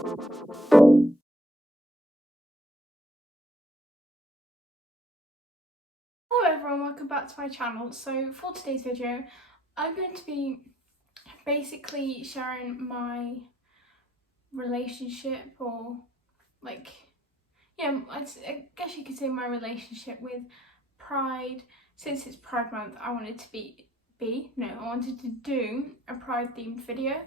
Hello everyone, welcome back to my channel. So for today's video, I'm going to be basically sharing my relationship, or I guess you could say my relationship with Pride. Since it's Pride Month, I wanted to I wanted to do a Pride themed video.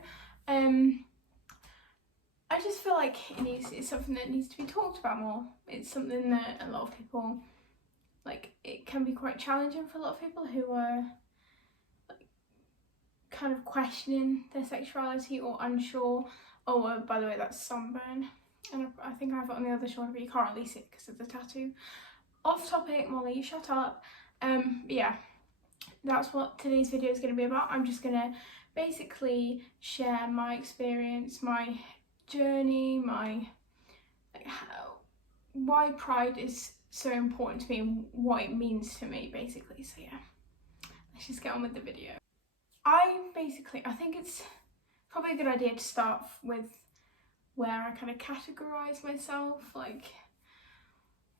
I just feel like it's something that needs to be talked about more. It's something that a lot of people, it can be quite challenging for a lot of people who are kind of questioning their sexuality or unsure. Oh, by the way, that's sunburn, and I think I have it on the other shoulder, but you can't really see it because of the tattoo. Off topic, Molly, shut up. But yeah, that's what today's video is going to be about. I'm just going to basically share my experience, my journey, why Pride is so important to me and what it means to me, basically. So yeah, let's just get on with the video. I think it's probably a good idea to start with where I kind of categorize myself,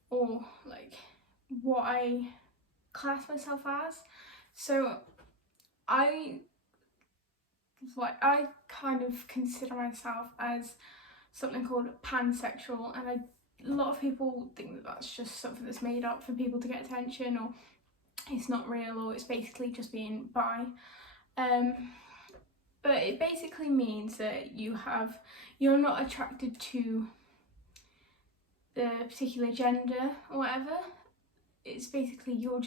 or what I class myself as. So I kind of consider myself as something called pansexual, and a lot of people think that that's just something that's made up for people to get attention, or it's not real, or it's basically just being bi. But it basically means that you're not attracted to the particular gender or whatever. It's basically you're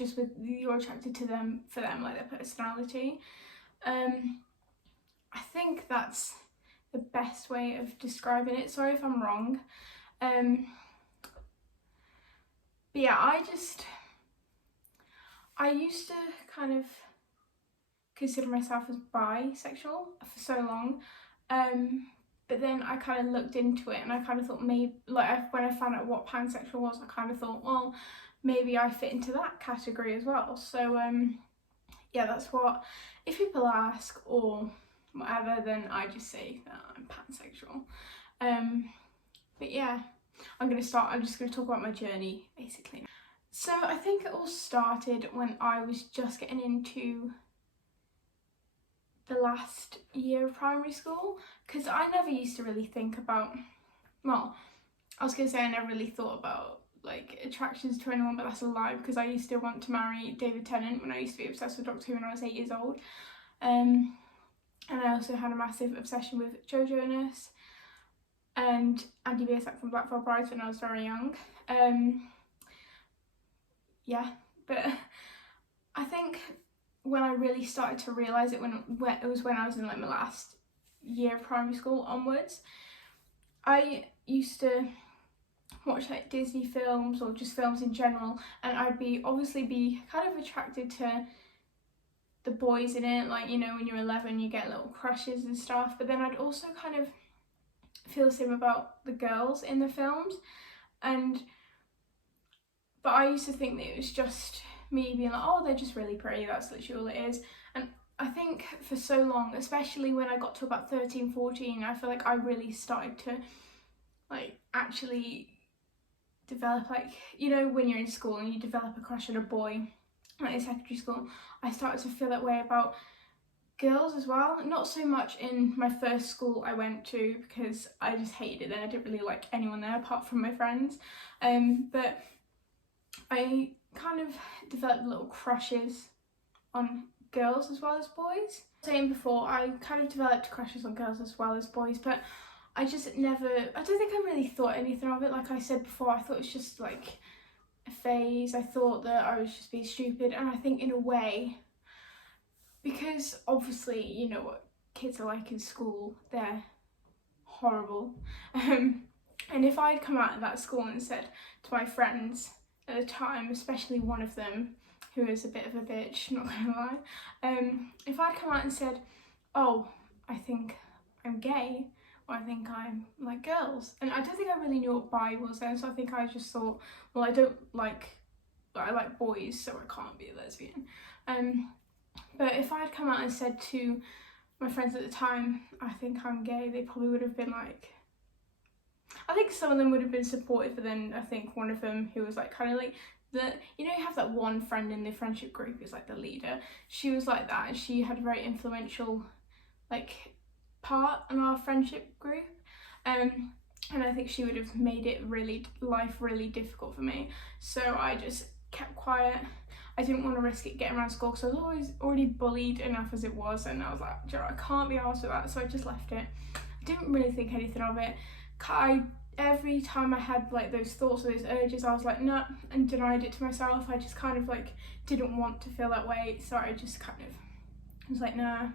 attracted to them for them, like their personality. I think that's the best way of describing it. Sorry if I'm wrong. But yeah, I used to kind of consider myself as bisexual for so long, but then I kind of looked into it and I kind of thought maybe, when I found out what pansexual was, I kind of thought, well, maybe I fit into that category as well. So yeah, that's what, if people ask or whatever, then I just say that I'm pansexual. But yeah, I'm just going to talk about my journey basically. So I think it all started when I was just getting into the last year of primary school, because I never used to really think about, well, I was going to say I never really thought about attractions to anyone, but that's a lie, because I used to want to marry David Tennant when I used to be obsessed with Doctor Who when I was 8 years old. And I also had a massive obsession with Joe Jonas and Andy Biersack from Black Veil Brides when I was very young. Yeah, but I think when I really started to realise it, it was when I was in my last year of primary school onwards. I used to watch Disney films or just films in general, and I'd obviously be kind of attracted to the boys in it, when you're 11 you get little crushes and stuff, but then I'd also kind of feel the same about the girls in the films, but I used to think that it was just me being like, oh, they're just really pretty, that's literally all it is. And I think for so long, especially when I got to about 13, 14, I feel like I really started to actually develop, when you're in school and you develop a crush on a boy, in secondary school, I started to feel that way about girls as well. Not so much in my first school I went to, because I just hated it there. I didn't really like anyone there apart from my friends. But I kind of developed little crushes on girls as well as boys. Saying before, I kind of developed crushes on girls as well as boys, but I don't think I really thought anything of it. Like I said before, I thought it was just a phase. I thought that I was just being stupid, and I think in a way, because obviously you know what kids are like in school, they're horrible. And if I'd come out of that school and said to my friends at the time, especially one of them who was a bit of a bitch, not gonna lie, if I'd come out and said, oh, I think I'm gay, or I think I'm like girls, and I don't think I really knew what bi was then, so I think I just thought, well, I like boys, so I can't be a lesbian. But if I'd come out and said to my friends at the time, I think I'm gay, they probably would have been like, I think some of them would have been supportive, but then I think one of them who was like kind of like you have that one friend in the friendship group who's like the leader. She was like that, and she had a very influential like part in our friendship group. And I think she would have made life really difficult for me. So I just kept quiet. I didn't want to risk it getting around school because I was already bullied enough as it was, and I was like, I can't be arsed with that, so I just left it. I didn't really think anything of it. Every time I had like those thoughts or those urges, I was like, no, and denied it to myself. I just kind of like didn't want to feel that way, so I just kind of was like, nah,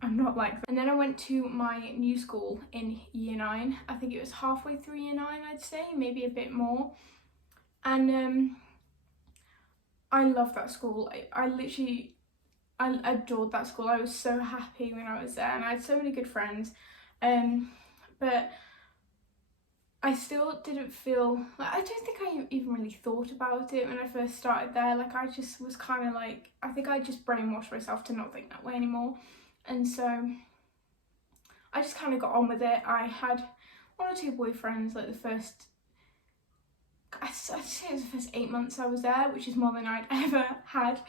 I'm not like that. And then I went to my new school in year 9. I think it was halfway through year 9, I'd say, maybe a bit more. And I loved that school. I adored that school. I was so happy when I was there, and I had so many good friends. But I still didn't feel like, I don't think I even really thought about it when I first started there. Like, I just was kind of like, I think I just brainwashed myself to not think that way anymore. And so I just kind of got on with it. I had 1 or 2 boyfriends like the first, I'd say it was the first 8 months I was there, which is more than I'd ever had.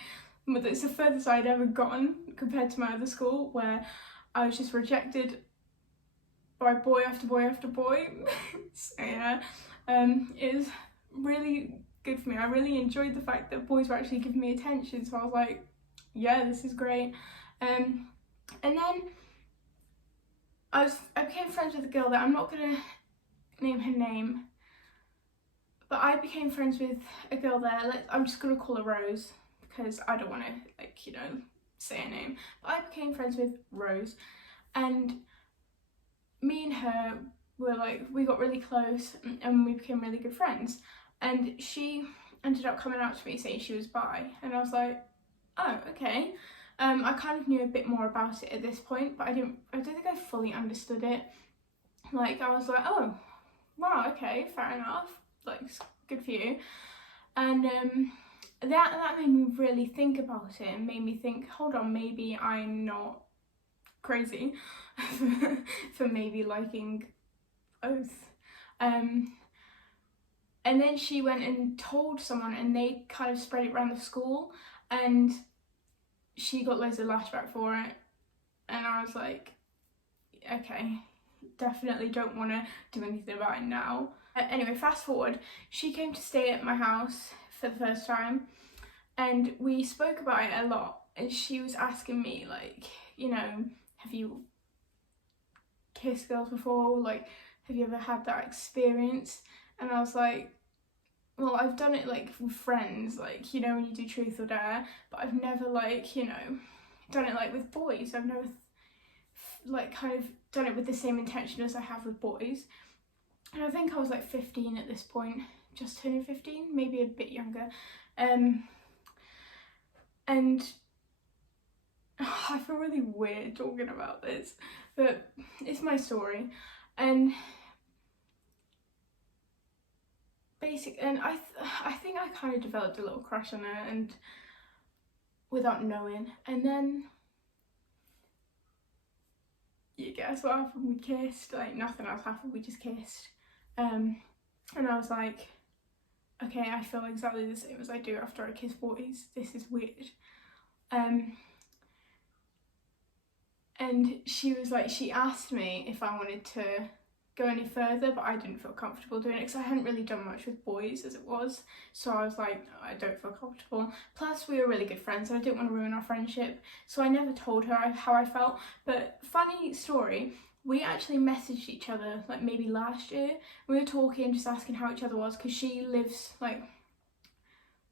But it's the furthest I'd ever gotten compared to my other school, where I was just rejected by boy after boy after boy. So yeah, it was really good for me. I really enjoyed the fact that boys were actually giving me attention, so I was like, yeah, this is great. And then I became friends with a girl that I'm not gonna name her name, but I became friends with a girl there. I'm just gonna call her Rose because I don't want to say her name. But I became friends with Rose, and me and her were like, we got really close and we became really good friends. And she ended up coming out to me saying she was bi, and I was like, oh, okay. I kind of knew a bit more about it at this point, but I don't think I fully understood it. Like, I was like, oh, wow, okay, fair enough, like, good for you. And that made me really think about it, and made me think, hold on, maybe I'm not crazy for maybe liking both. And then she went and told someone, and they kind of spread it around the school, and she got loads of lashback for it. And I was like, okay, definitely don't want to do anything about it now. Anyway, fast forward, she came to stay at my house for the first time, and we spoke about it a lot, and she was asking me, like, have you kissed girls before? Like, have you ever had that experience? And I was like, well, I've done it like with friends, like, when you do truth or dare, but I've never done it like with boys. I've never kind of done it with the same intention as I have with boys. And I think I was like 15 at this point, just turning 15, maybe a bit younger. And I feel really weird talking about this, but it's my story. And I think I kind of developed a little crush on her, and without knowing. And then you guess what happened? We kissed. Like, nothing else happened, we just kissed. And I was like, okay, I feel exactly the same as I do after I kiss boys. This is weird. And she was like, she asked me if I wanted to go any further, but I didn't feel comfortable doing it because I hadn't really done much with boys as it was. So I was like, no, I don't feel comfortable. Plus, we were really good friends, and I didn't want to ruin our friendship. So I never told her how I felt. But funny story, we actually messaged each other like maybe last year. We were talking, just asking how each other was, because she lives like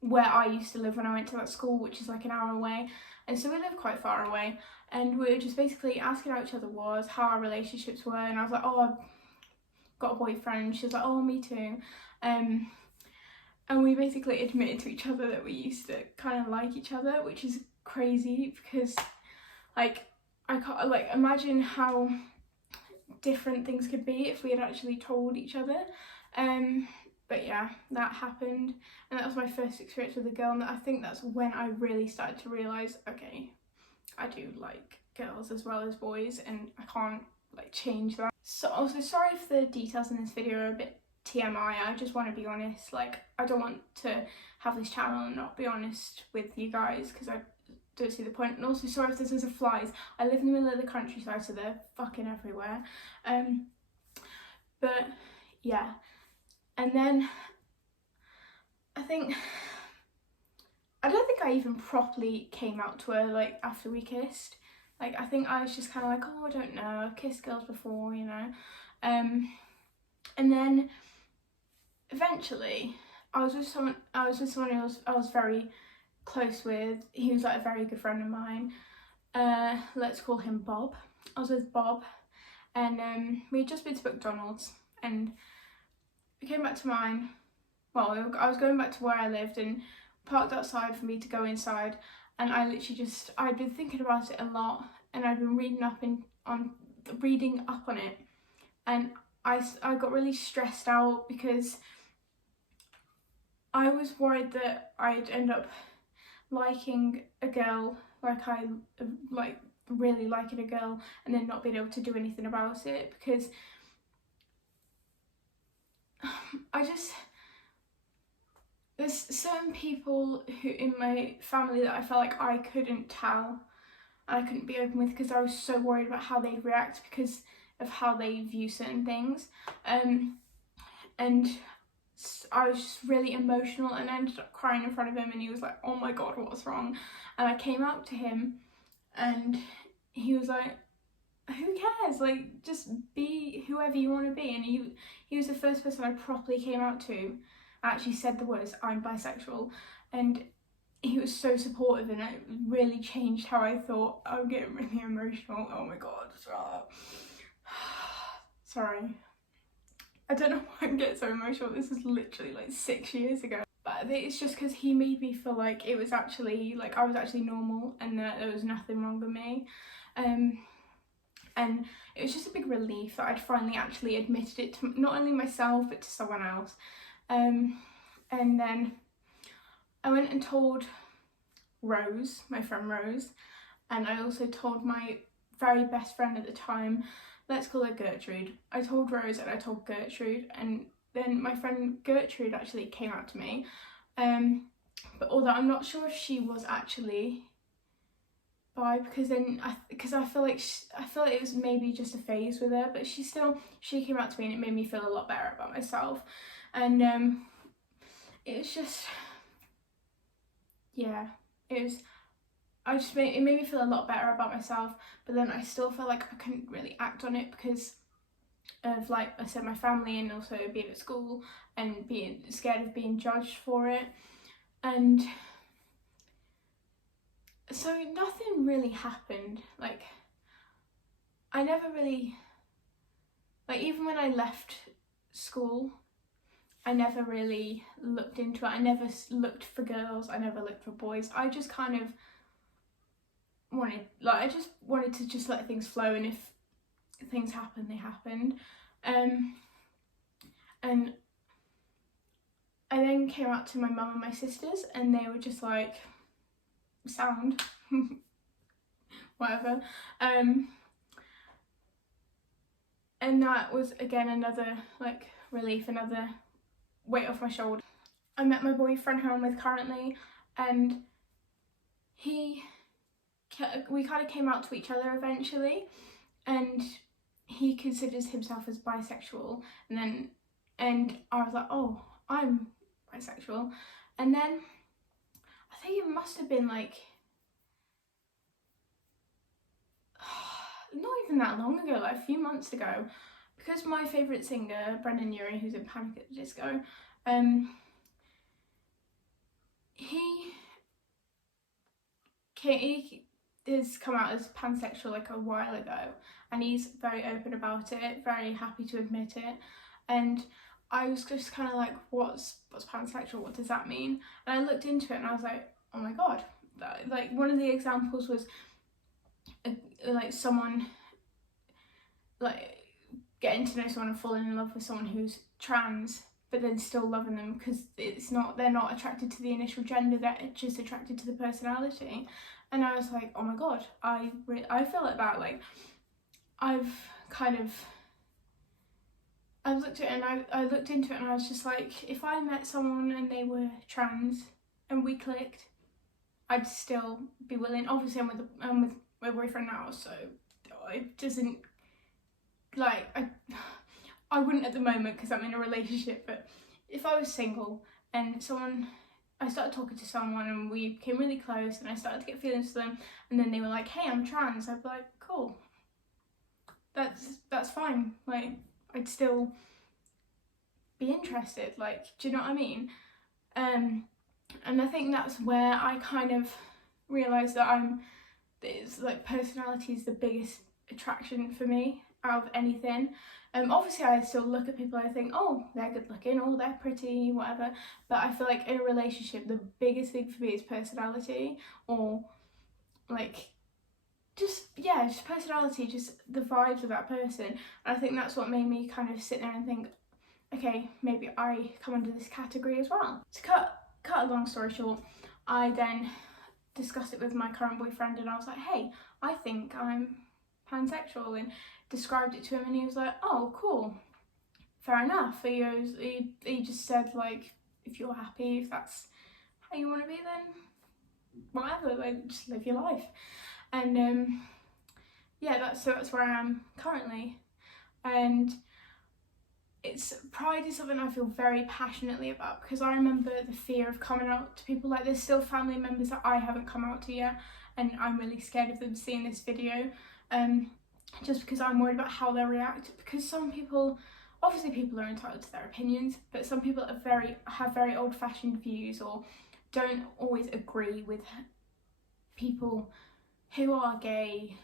where I used to live when I went to that school, which is like an hour away. And so we live quite far away. And we were just basically asking how each other was, how our relationships were. And I was like, oh, I've got a boyfriend. She was like, oh, me too. And we basically admitted to each other that we used to kind of like each other, which is crazy because, like, I can't, like, imagine how different things could be if we had actually told each other. But yeah, that happened, and that was my first experience with a girl, and I think that's when I really started to realise, okay, I do like girls as well as boys, and I can't like change that. So also sorry if the details in this video are a bit TMI. I just want to be honest. Like, I don't want to have this channel and not be honest with you guys, because I don't see the point. And also sorry if this is a flies. I live in the middle of the countryside, so they're fucking everywhere. But yeah, and then I don't think I even properly came out to her like after we kissed. Like, I think I was just kind of like, oh, I don't know, I've kissed girls before, you know. And then eventually I was with someone who I was very close with. He was like a very good friend of mine. Let's call him Bob. I was with Bob, and we had just been to McDonald's, and we came back to mine. Well, I was going back to where I lived and parked outside for me to go inside, and I literally I'd been thinking about it a lot, and I'd been reading up on it, and I got really stressed out because I was worried that I'd end up liking a girl, like really liking a girl, and then not being able to do anything about it, because there's certain people who in my family that I felt like I couldn't tell, and I couldn't be open with, because I was so worried about how they'd react because of how they view certain things. And I was just really emotional, and I ended up crying in front of him, and he was like, oh my god, what's wrong? And I came out to him, and he was like, who cares, like, just be whoever you want to be. And he was the first person I properly came out to, actually said the words, I'm bisexual, and he was so supportive, and it really changed how I thought. I'm getting really emotional, oh my god, stop. Sorry, I don't know why I'm getting so emotional. This is literally like 6 years ago. But it's just because he made me feel like it was actually, like, I was actually normal, and that there was nothing wrong with me. And it was just a big relief that I'd finally actually admitted it to not only myself, but to someone else. And then I went and told Rose, my friend Rose, and I also told my very best friend at the time, let's call her Gertrude. I told Rose and I told Gertrude, and then my friend Gertrude actually came out to me. But although I'm not sure if she was actually bi, because I feel like it was maybe just a phase with her, but she came out to me, and it made me feel a lot better about myself. And it was just, yeah, it made me feel a lot better about myself. But then I still felt like I couldn't really act on it because of, like I said, my family, and also being at school and being scared of being judged for it. And so nothing really happened. Like, I never really, like, even when I left school, I never really looked into it. I never looked for girls, I never looked for boys. I just kind of wanted to just let things flow, and if things happen, they happened. And I then came out to my mum and my sisters, and they were just like, sound, whatever. And that was again another like relief, another weight off my shoulder. I met my boyfriend who I'm with currently, and we kind of came out to each other eventually, and he considers himself as bisexual, and I was like, oh, I'm bisexual. And then I think it must have been like not even that long ago, like a few months ago, because my favourite singer, Brendan Urie, who's in Panic at the Disco, he has come out as pansexual like a while ago, and he's very open about it, very happy to admit it. And I was just kind of like, what's pansexual, what does that mean? And I looked into it, and I was like, oh my god. Like, one of the examples was like someone like getting to know someone and falling in love with someone who's trans, but then still loving them because they're not attracted to the initial gender, they're just attracted to the personality. And I was like, oh my god, I feel like that. Like, I've looked at it, and I looked into it, and I was just like, if I met someone and they were trans and we clicked, I'd still be willing. Obviously I'm with my boyfriend now, so it doesn't, like, I wouldn't at the moment because I'm in a relationship, but if I was single and I started talking to someone and we became really close and I started to get feelings for them, and then they were like, hey, I'm trans, I'd be like, cool, that's fine. Like, I'd still be interested, like, do you know what I mean? And I think that's where I kind of realised that it's like personality is the biggest attraction for me out of anything. Obviously I still look at people and I think, oh, they're good looking, oh, they're pretty, whatever, but I feel like in a relationship the biggest thing for me is personality, or like just personality, just the vibes of that person. And I think that's what made me kind of sit there and think, okay, maybe I come under this category as well. To cut a long story short, I then discussed it with my current boyfriend, and I was like, hey, I think I'm pansexual, and described it to him, and he was like, oh, cool, fair enough. He just said, like, if you're happy, if that's how you want to be, then whatever, like, just live your life. And yeah, that's where I am currently. And pride is something I feel very passionately about, because I remember the fear of coming out to people. Like, there's still family members that I haven't come out to yet, and I'm really scared of them seeing this video, just because I'm worried about how they'll react. Because some people, obviously people are entitled to their opinions, but some people have very old-fashioned views, or don't always agree with people who are gay,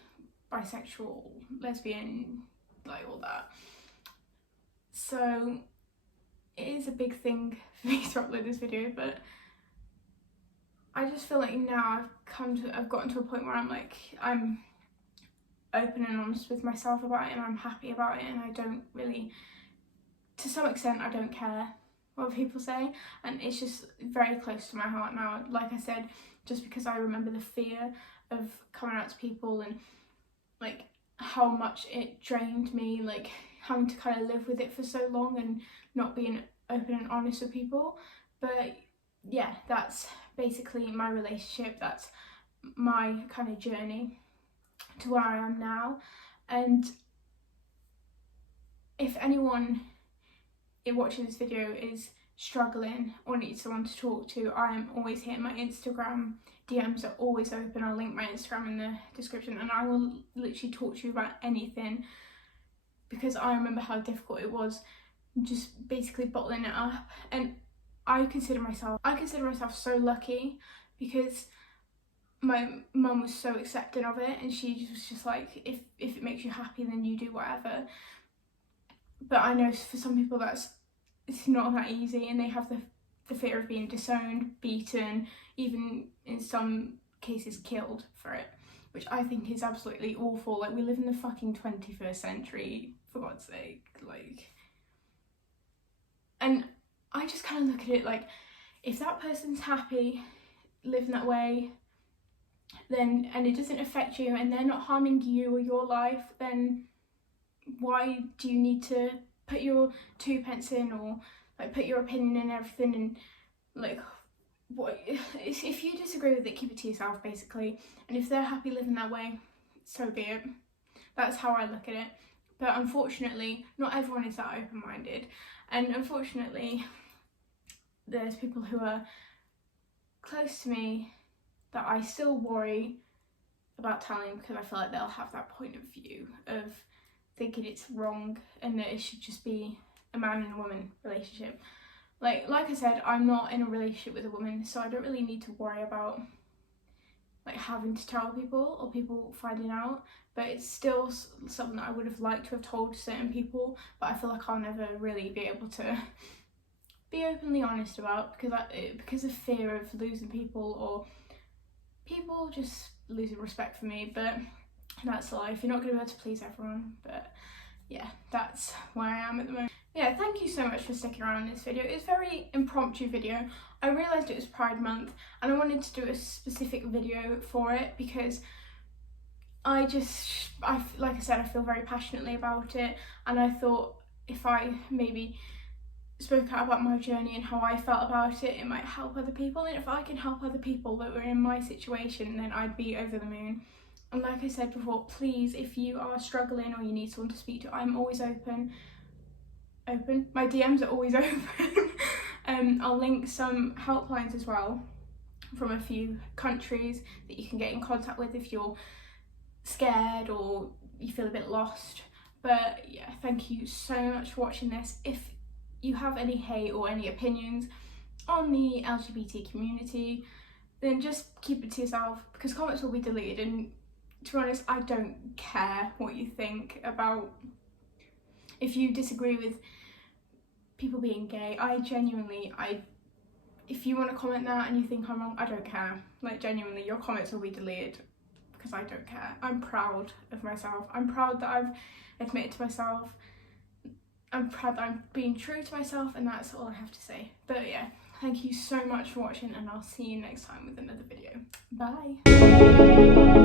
bisexual, lesbian, like all that. So it is a big thing for me to upload this video, but I just feel like now I've gotten to a point where I'm open and honest with myself about it, and I'm happy about it, and I don't really, to some extent, I don't care what people say, and it's just very close to my heart now. Like I said, just because I remember the fear of coming out to people, and like how much it drained me, like having to kind of live with it for so long and not being open and honest with people. But yeah, that's basically my relationship, that's my kind of journey to where I am now. And if anyone watching this video is struggling or needs someone to talk to, I am always here. My Instagram DMs are always open. I'll link my Instagram in the description, and I will literally talk to you about anything, because I remember how difficult it was just basically bottling it up. And I consider myself so lucky, because my mum was so accepting of it, and she was just like, if it makes you happy, then you do whatever. But I know for some people it's not that easy, and they have the fear of being disowned, beaten, even in some cases killed for it, which I think is absolutely awful. Like, we live in the fucking 21st century, for God's sake, like. And I just kind of look at it like, if that person's happy living that way, then, and it doesn't affect you, and they're not harming you or your life, then why do you need to put your 2 pence in, or like put your opinion in everything? And like, what if you disagree with it, keep it to yourself, basically. And if they're happy living that way, so be it. That's how I look at it. But unfortunately, not everyone is that open-minded, and unfortunately there's people who are close to me that I still worry about telling, because I feel like they'll have that point of view of thinking it's wrong and that it should just be a man and a woman relationship. Like I said, I'm not in a relationship with a woman, so I don't really need to worry about like having to tell people or people finding out. But it's still something that I would have liked to have told certain people, but I feel like I'll never really be able to be openly honest about, because of fear of losing people, or people just losing respect for me. But that's life, you're not going to be able to please everyone. But yeah, that's where I am at the moment. Yeah, thank you so much for sticking around in this video. It's a very impromptu video. I realised it was Pride Month, and I wanted to do a specific video for it, because like I said, I feel very passionately about it, and I thought if I maybe spoke out about my journey and how I felt about it, it might help other people. And if I can help other people that were in my situation, then I'd be over the moon. And like I said before, please, if you are struggling or you need someone to speak to, I'm always open. My DMs are always open. I'll link some helplines as well from a few countries that you can get in contact with if you're scared or you feel a bit lost. But yeah, thank you so much for watching this. If you have any hate or any opinions on the LGBT community, then just keep it to yourself, because comments will be deleted, and to be honest, I don't care what you think about, if you disagree with people being gay. If you want to comment that and you think I'm wrong, I don't care. Like, genuinely, your comments will be deleted because I don't care. I'm proud of myself. I'm proud that I've admitted to myself. I'm proud that I'm being true to myself, and that's all I have to say. But yeah, thank you so much for watching, and I'll see you next time with another video. Bye!